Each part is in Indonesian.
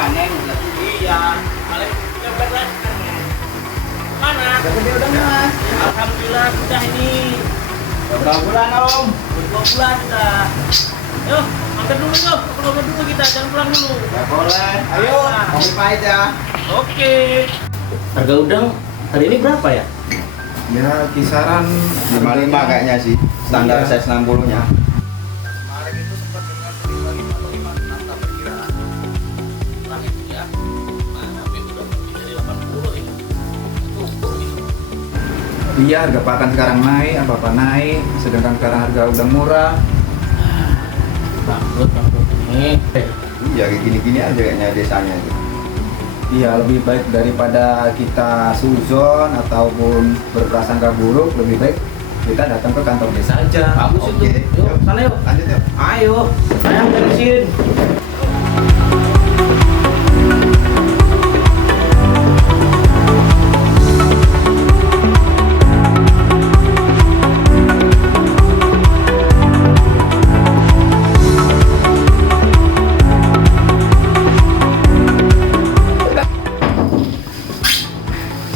panen udah. Iya, paling cepet lah sekarang. Mana? Udah gede udah Mas. Alhamdulillah sudah ini. Berapa bulan Om? 2 bulan sudah. Yuk, makan dulu yuk. Makan dulu kita, jangan pulang dulu. Ya boleh. Ayo, kopi pahit ya. Oke. Harga udang hari ini berapa ya? Ya kisaran 55 kayaknya sih. Standar size 60-nya. Kemarin itu sempat dengar 55 atau 56 tak perkiraan. Kurang itu ya. Mana tapi udah lebih dari 80 ya. Cukup gitu. Iya, harga pakan sekarang naik, apa-apa naik. Sedangkan sekarang harga udah murah. Bangkrut ini. Iya, kayak gini-gini aja kayaknya desanya itu. Iya, lebih baik daripada kita suzon ataupun berprasangka buruk, lebih baik kita datang ke kantor desa aja. Bagus Oke. itu. Yuk, sana yuk. Lanjut yuk. Ayo, saya beresin.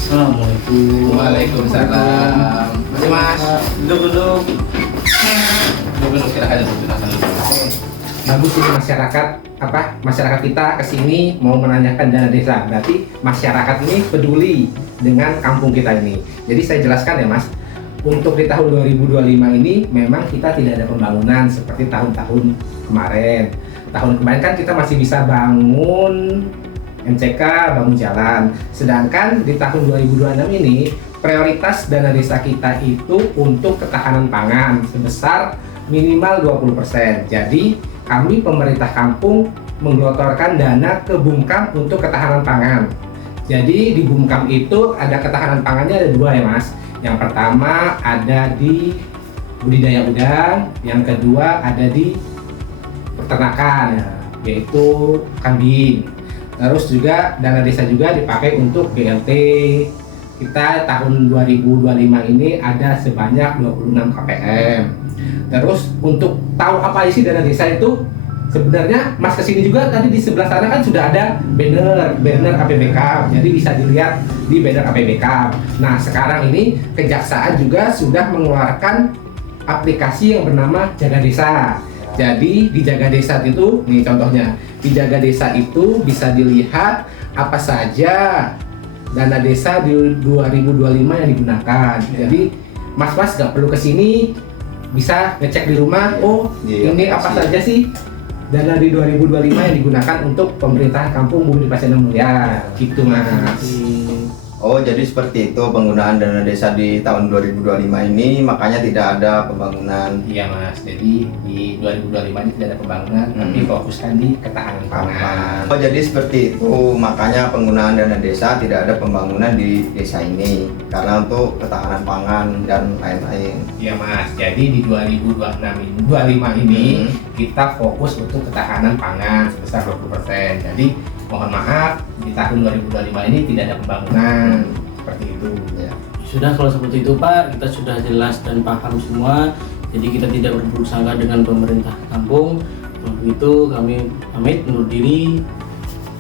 Assalamualaikum. Waalaikumsalam. Masih Mas. Duduk. Duduk, silakan duduk. Bagus ini masyarakat kita kesini mau menanyakan dana desa, berarti masyarakat ini peduli dengan kampung kita ini. Jadi saya jelaskan ya Mas, untuk di tahun 2025 ini memang kita tidak ada pembangunan seperti tahun-tahun kemarin. Tahun kemarin kan kita masih bisa bangun MCK, bangun jalan. Sedangkan di tahun 2026 ini prioritas dana desa kita itu untuk ketahanan pangan sebesar minimal 20%. Jadi kami pemerintah kampung menggelontorkan dana ke Bumkam untuk ketahanan pangan. Jadi di Bumkam itu ada ketahanan pangannya ada 2 ya Mas. Yang pertama ada di budidaya udang, yang kedua ada di peternakan, yaitu kambing. Terus juga dana desa juga dipakai untuk BLT. Kita tahun 2025 ini ada sebanyak 26 KPM. Terus untuk tahu apa isi dana desa itu, sebenarnya Mas kesini juga tadi di sebelah sana kan sudah ada banner APBK, jadi bisa dilihat di banner APBK. Nah sekarang ini Kejaksaan juga sudah mengeluarkan aplikasi yang bernama Jaga Desa. Jadi di Jaga Desa itu, nih contohnya, di Jaga Desa itu bisa dilihat apa saja dana desa di 2025 yang digunakan. Jadi mas-mas nggak perlu kesini, bisa ngecek di rumah. Oh ini apa saja sih dana di 2025 yang digunakan untuk pemerintahan kampung Bumi Pasena Mulia, gitu Mas. Oh, jadi seperti itu penggunaan dana desa di tahun 2025 ini, makanya tidak ada pembangunan. Iya Mas, jadi di 2025 ini tidak ada pembangunan, tapi fokuskan di ketahanan pangan. Oh, jadi seperti itu, makanya penggunaan dana desa tidak ada pembangunan di desa ini karena untuk ketahanan pangan dan lain-lain. Iya Mas, jadi di 2025 ini kita fokus untuk ketahanan pangan sebesar 20%. Jadi mohon maaf, di tahun 2025 ini tidak ada pembangunan seperti itu. Ya. Sudah kalau seperti itu Pak, kita sudah jelas dan paham semua. Jadi kita tidak berburuk sangka dengan pemerintah kampung. Kalau begitu kami pamit undur diri.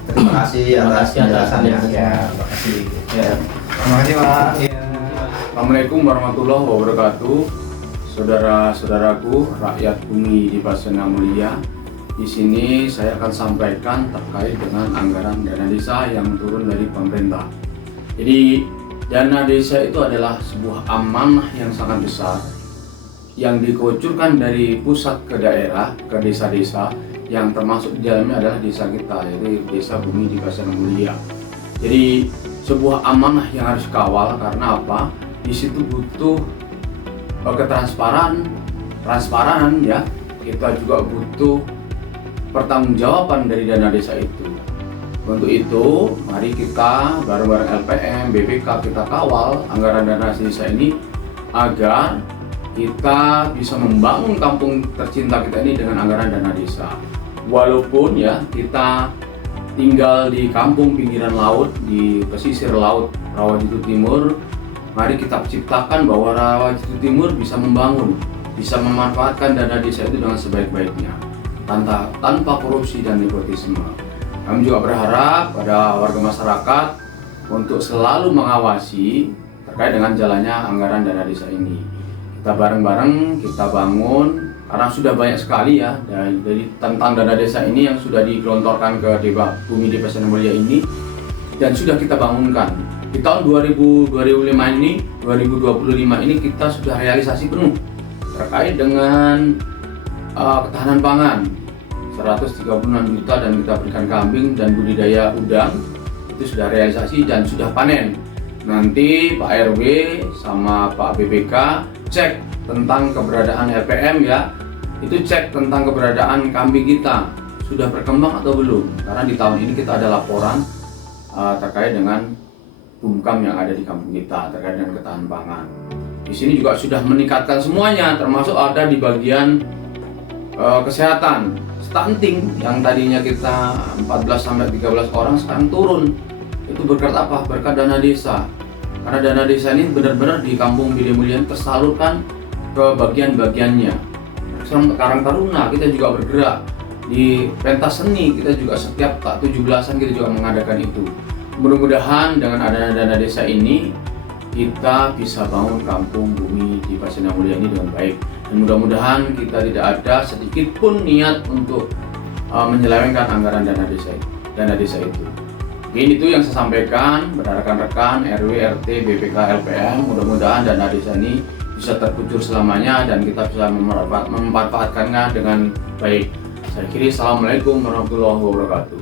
Terima kasih atas penjelasannya. Ya, terima kasih. Ya. Terima kasih Pak. Assalamualaikum warahmatullahi wabarakatuh. Saudara-saudaraku, rakyat bumi di Pasena Mulia. Di sini saya akan sampaikan terkait dengan anggaran dana desa yang turun dari pemerintah. Jadi dana desa itu adalah sebuah amanah yang sangat besar yang dikucurkan dari pusat ke daerah, ke desa-desa, yang termasuk di dalamnya adalah desa kita, yaitu Desa Bumi di Pasena Mulia. Jadi sebuah amanah yang harus kawal karena apa? Di situ butuh transparan ya. Kita juga butuh pertanggungjawaban dari dana desa itu. Untuk itu, mari kita bareng-bareng LPM, BPK kita kawal anggaran dana desa ini agar kita bisa membangun kampung tercinta kita ini dengan anggaran dana desa. Walaupun ya kita tinggal di kampung pinggiran laut, di pesisir laut Rawajitu Timur, mari kita ciptakan bahwa Rawajitu Timur bisa membangun, bisa memanfaatkan dana desa itu dengan sebaik-baiknya, tanpa korupsi dan nepotisme. Kami juga berharap pada warga masyarakat untuk selalu mengawasi terkait dengan jalannya anggaran dana desa ini. Kita bareng-bareng kita bangun, karena sudah banyak sekali ya dari tentang dana desa ini yang sudah digelontorkan ke Bumi Desa Mulia ini dan sudah kita bangunkan. Di tahun 2025 ini kita sudah realisasi penuh terkait dengan ketahanan pangan 136 juta dan kita berikan kambing dan budidaya udang itu sudah realisasi dan sudah panen. Nanti Pak RW sama Pak BPK cek tentang keberadaan LPM ya, itu cek tentang keberadaan kambing kita sudah berkembang atau belum, karena di tahun ini kita ada laporan terkait dengan bumkam yang ada di kampung kita terkait dengan ketahanan pangan. Di sini juga sudah meningkatkan semuanya, termasuk ada di bagian kesehatan. Stunting yang tadinya kita 14-13 orang sekarang turun. Itu berkat apa? Berkat dana desa. Karena dana desa ini benar-benar di Kampung Bide Mulia tersalurkan ke bagian-bagiannya. Karang Taruna kita juga bergerak di pentas seni, kita juga setiap 17-an kita juga mengadakan itu. Mudah-mudahan dengan adanya dana desa ini kita bisa bangun Kampung Bumi di Pasina Mulia ini dengan baik. Dan mudah-mudahan kita tidak ada sedikit pun niat untuk menyelewengkan anggaran dana desa itu. Mungkin itu yang saya sampaikan pada rekan-rekan RW, RT, BPK, LPM. Mudah-mudahan dana desa ini bisa terkucur selamanya dan kita bisa memanfaatkannya dengan baik. Saya akhiri, assalamualaikum warahmatullahi wabarakatuh.